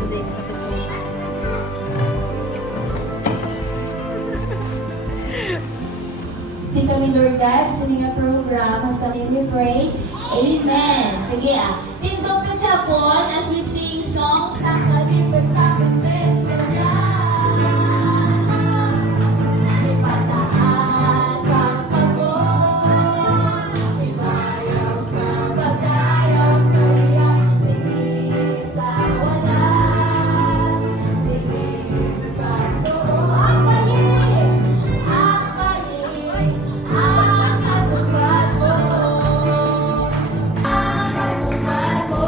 today's episode. Hindi kami, Lord God, sa mga program, hasta we pray. Amen. Sige Tindog na Japon as we sing songs sa kalibre sa presensya niya. May pataas ang pagod, may bayaw sa pagayaw sa iya, bigis sa walan, bigis sa tuo. Ang pahit, ang katupad mo, ang katupad mo.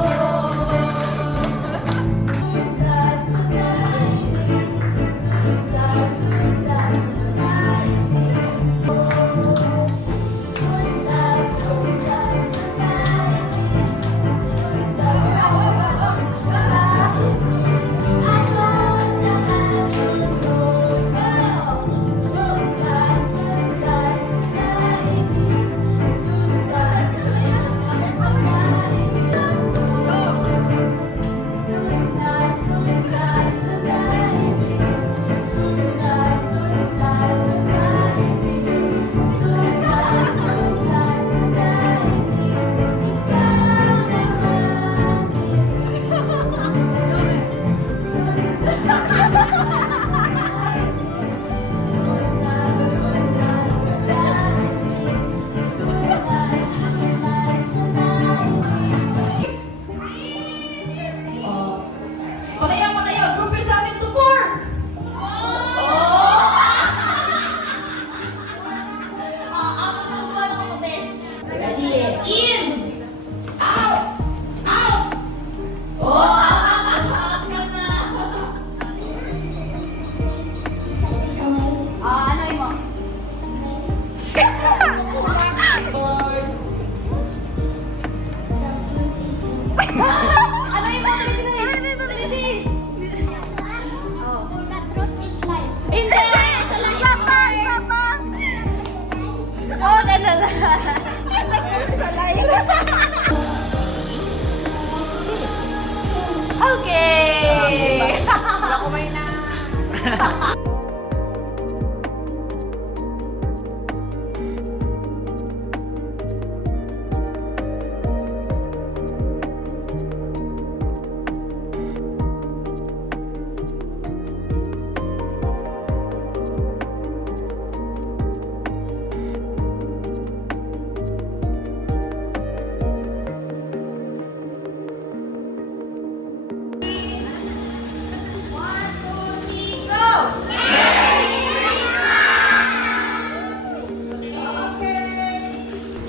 Okay! Ako may na.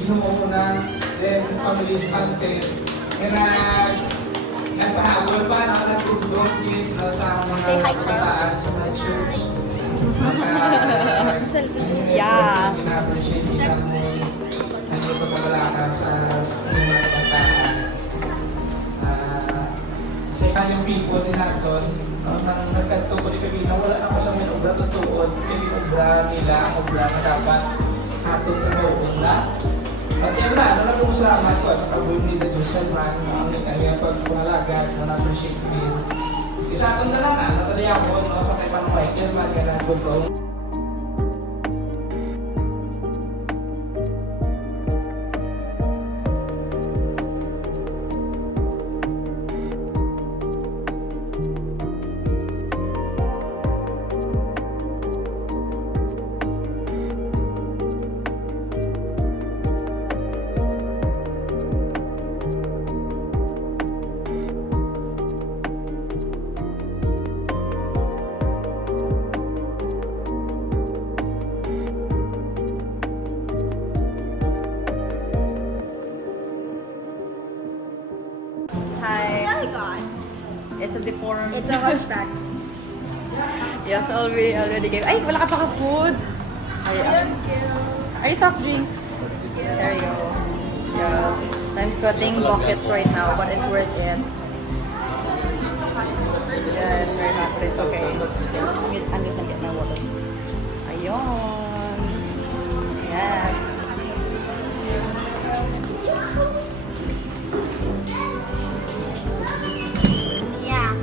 Inuunan, then family hunting. Nagpahabol pa, nagtugdog din sa mga kabataan sa mga church. Yeah. Ina-appreciate nila mo ang iyong pagkabalaka sa mga kabataan. Sa yung people din natin, nang nagkanto ko ni kami na wala na ko sa mga obra totoo, kami obra nila, obra na dapat atong totoo na. At yan na, lang kong salamat ko sa kabuhin ni Diyos man, ang kanyang pagpapalagad, na-appreciate me. Isa akong na lang natali ako sa kay Manong Michael, man ka na good bro. Hi. Oh my god. It's a deformed. It's a horseback. Yes, already gave. Ay, wala ka pa ka-food. Are you soft drinks? There you go. Yeah. So I'm sweating buckets right now, but it's worth it. Yeah, it's very hot, but it's okay. I'm just gonna get my water. Ayun. Yes. Yeah.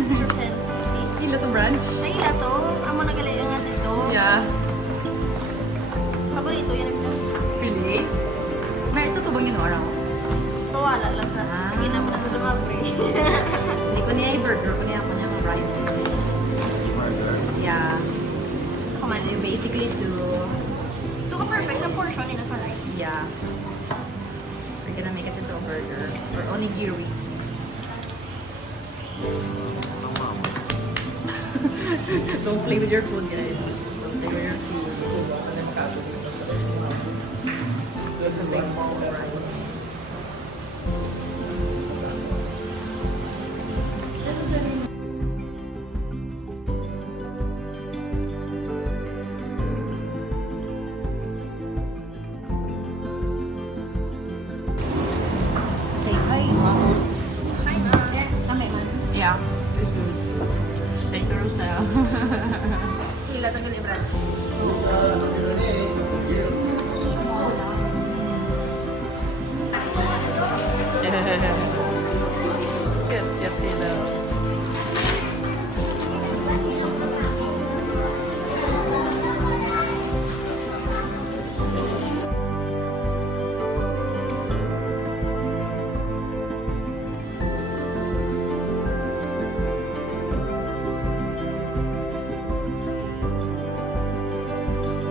percent. See? Hila to branch? Naila to. Amo nagalay nga dito. Yeah. Paborito yan ito. Really? May isa to bang yun oraw? Pawala lang sa lagi na mo na ito mga Hindi ko niya i-burger. Ko niya ako niya rice. Yeah. Come on. You basically do... Ito ka perfect sa portion nila sa rice. Yeah. We're gonna make it into a burger. Or onigiri. Don't play with your food, guys. Don't play with your food. It's a big bowl of rice. Say hi, Mom. Hi, ma. Kami man. Yeah. It's good. Thank you, Rosa. Hila tanggal yung branch. Cute, cute.